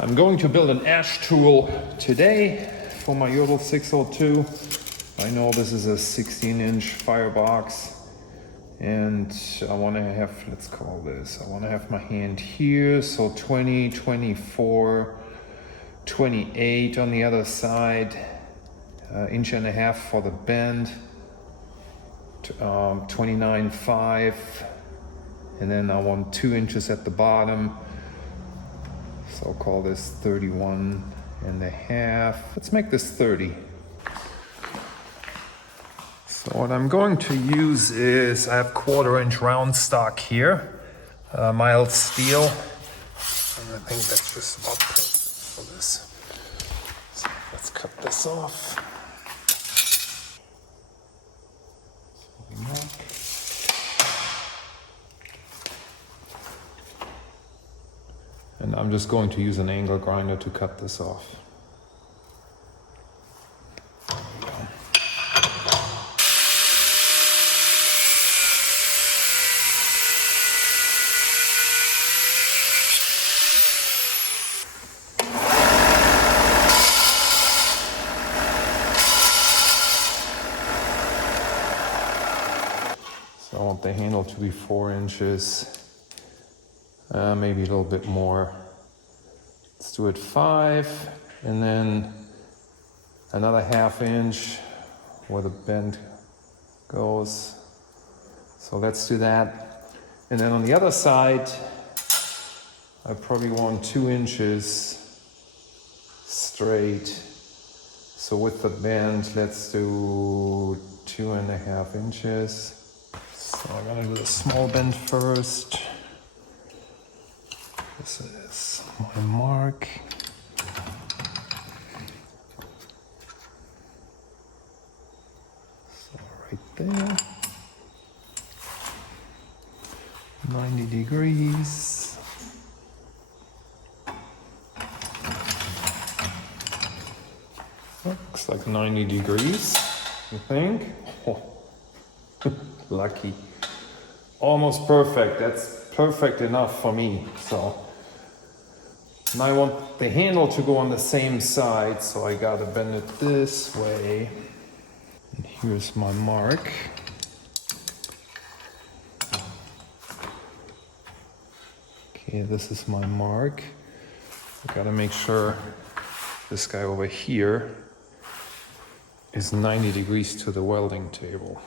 I'm going to build an ash tool today for my Jotul 602. I know this is a 16-inch firebox, and I want to have, let's call this, I want to have my hand here, so 20, 24, 28 on the other side, inch and a half for the bend, 29.5, and then I want 2 inches at the bottom. So I'll call this 31 and a half. Let's make this 30. So what I'm going to use is, I have 1/4-inch round stock here, mild steel. And I think that's just about perfect for this. So let's cut this off. And I'm just going to use an angle grinder to cut this off. So I want the handle to be 4 inches. Maybe a little bit more. Let's do it 5, and then another 1/2 inch where the bend goes. So let's do that. And then on the other side, I probably want 2 inches straight. So with the bend, let's do 2.5 inches. So I'm gonna do the small bend first. This is my mark. So right there. 90 degrees. Looks like 90 degrees, you think? Oh. Lucky. Almost perfect. That's perfect enough for me. So now I want the handle to go on the same side, so I gotta bend it this way. And here's my mark. Okay, this is my mark. I gotta make sure this guy over here is 90 degrees to the welding table.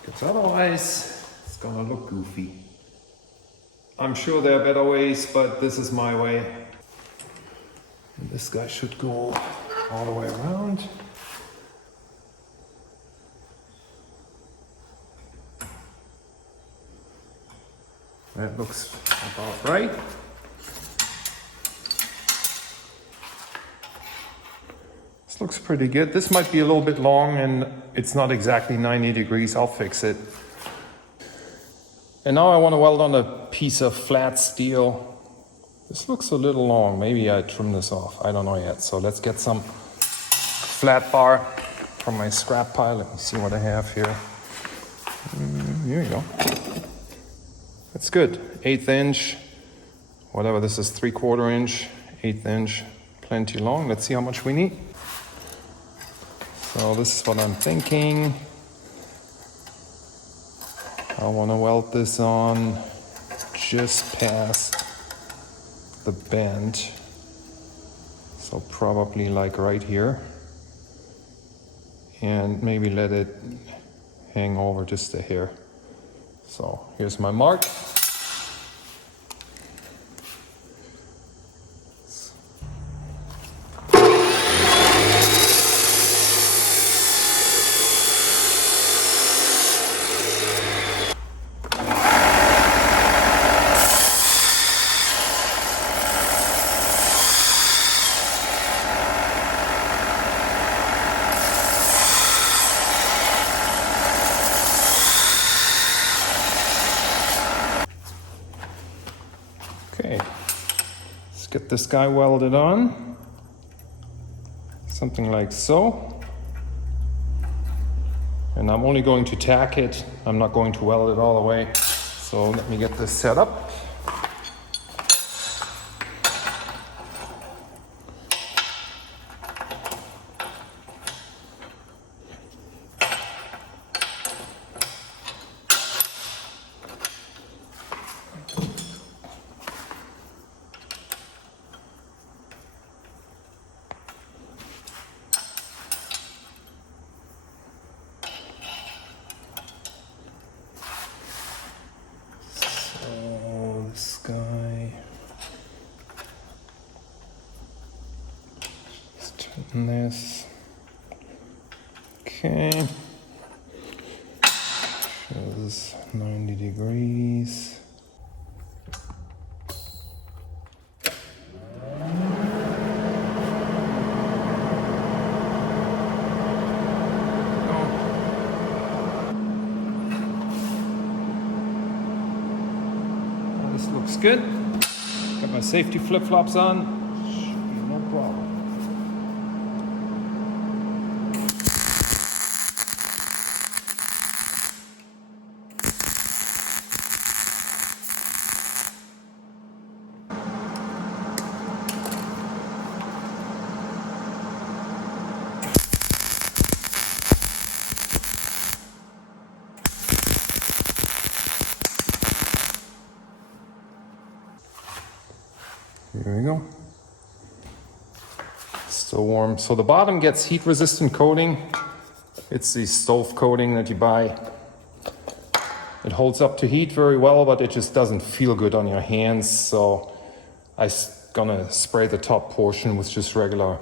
Because otherwise, it's gonna look goofy. I'm sure there are better ways, but this is my way. And this guy should go all the way around. That looks about right. This looks pretty good. This might be a little bit long and it's not exactly 90 degrees. I'll fix it. And now I want to weld on a piece of flat steel. This looks a little long. Maybe I trim this off. I don't know yet. So let's get some flat bar from my scrap pile. Let me see what I have here. Here you go. That's good. 1/8 inch. Whatever this is, 3/4 inch, 1/8 inch. Plenty long. Let's see how much we need. So this is what I'm thinking. I want to weld this on just past the bend. So probably like right here. And maybe let it hang over just a hair. So here's my mark. Okay, let's get this guy welded on. Something like so. And I'm only going to tack it. I'm not going to weld it all the way. So let me get this set up. And this. Okay. Shows 90 degrees. This looks good. Got my safety flip-flops on. Should be no problem. Here we go. Still warm. So the bottom gets heat-resistant coating. It's the stove coating that you buy. It holds up to heat very well, but it just doesn't feel good on your hands. So I'm gonna spray the top portion with just regular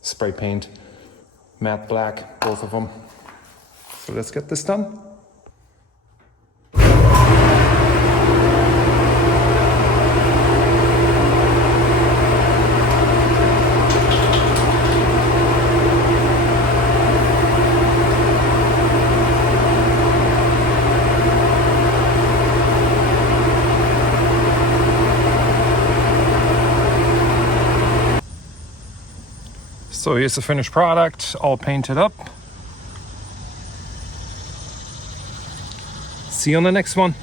spray paint, matte black, both of them. So let's get this done. So here's the finished product, all painted up. See you on the next one.